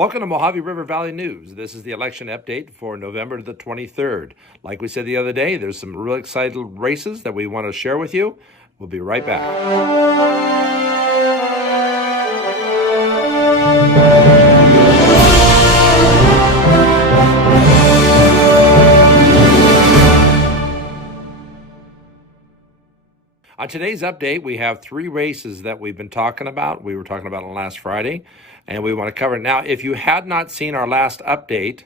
Welcome to Mojave River Valley News. This is the election update for November the 23rd. Like we said the other day, there's some really exciting races that we want to share with you. We'll be right back. On today's update, we have three races that we've been talking about. We were talking about on last Friday, and we want to cover it. Now, if you had not seen our last update,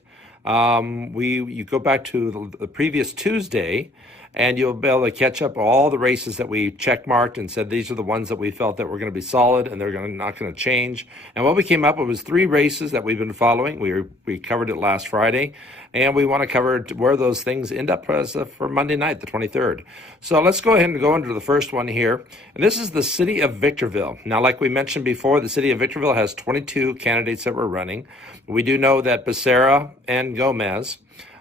you go back to the previous Tuesday, and you'll be able to catch up all the races that we check marked and said these are the ones that we felt that were going to be solid and they're not going to change. And what we came up with was three races that we've been following. We covered it last Friday, and we want to cover where those things end up for Monday night, the 23rd. So let's go ahead and go into the first one here. And this is the city of Victorville. Now, like we mentioned before, the city of Victorville has 22 candidates that were running. We do know that Becerra and Gomez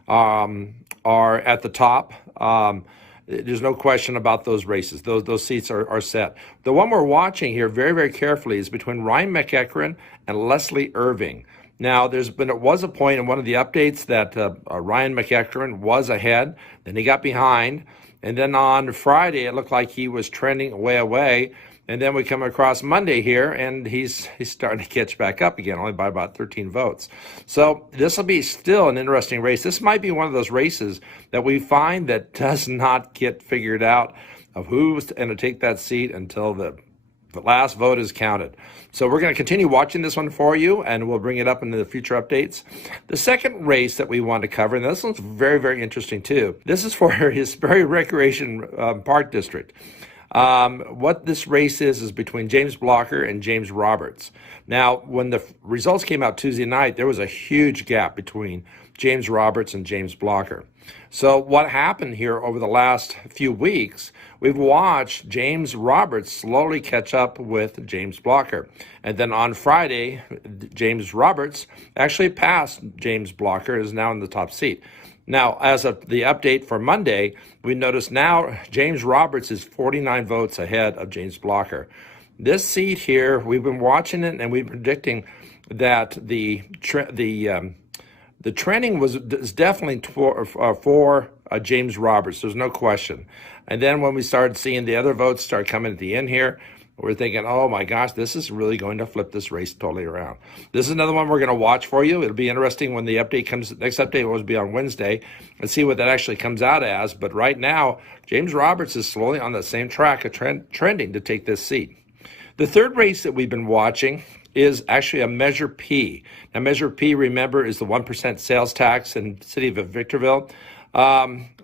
are at the top. There's no question about those races. Those seats are set. The one we're watching here very, very carefully is between Ryan McEachran and Leslie Irving. Now, it was a point in one of the updates that Ryan McEachran was ahead, then he got behind, and then on Friday it looked like he was trending way away. And then we come across Monday here, and he's starting to catch back up again, only by about 13 votes. So this will be still an interesting race. This might be one of those races that we find that does not get figured out of who's going to take that seat until the last vote is counted. So we're going to continue watching this one for you, and we'll bring it up into the future updates. The second race that we want to cover, and this one's very, very interesting too. This is for Hesperia Recreation Park District. What this race is between James Blocker and James Roberts. Now, when the results came out Tuesday night, there was a huge gap between James Roberts and James Blocker. So what happened here over the last few weeks, we've watched James Roberts slowly catch up with James Blocker. And then on Friday, James Roberts actually passed James Blocker, is now in the top seat. Now, as of the update for Monday, we notice now James Roberts is 49 votes ahead of James Blocker. This seat here, we've been watching it, and we've been predicting that the trending is definitely for James Roberts. There's no question. And then when we started seeing the other votes start coming at the end here, we're thinking, oh my gosh, this is really going to flip this race totally around. This is another one we're going to watch for you. It'll be interesting when the update comes. Next update will be on Wednesday, and see what that actually comes out as. But right now, James Roberts is slowly on the same track of trending to take this seat. The third race that we've been watching is actually a Measure P. Now, Measure P, remember, is the 1% sales tax in the city of Victorville.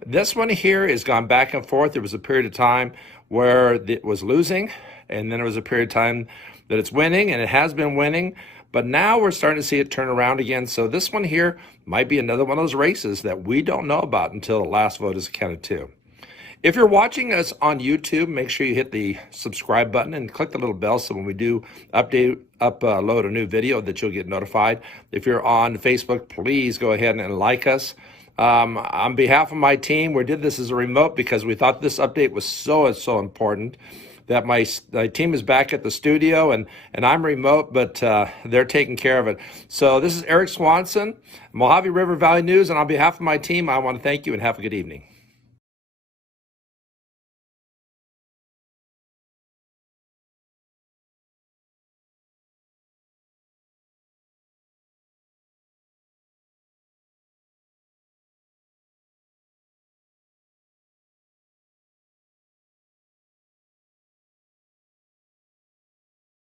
This one here has gone back and forth. There was a period of time where it was losing, and then there was a period of time that it's winning, and it has been winning. But now we're starting to see it turn around again. So this one here might be another one of those races that we don't know about until the last vote is counted too. If you're watching us on YouTube, make sure you hit the subscribe button and click the little bell so when we do upload a new video that you'll get notified. If you're on Facebook, please go ahead and like us. On behalf of my team, we did this as a remote because we thought this update was so important that my team is back at the studio, and I'm remote, but they're taking care of it. So this is Eric Swanson, Mojave River Valley News, and on behalf of my team, I want to thank you and have a good evening.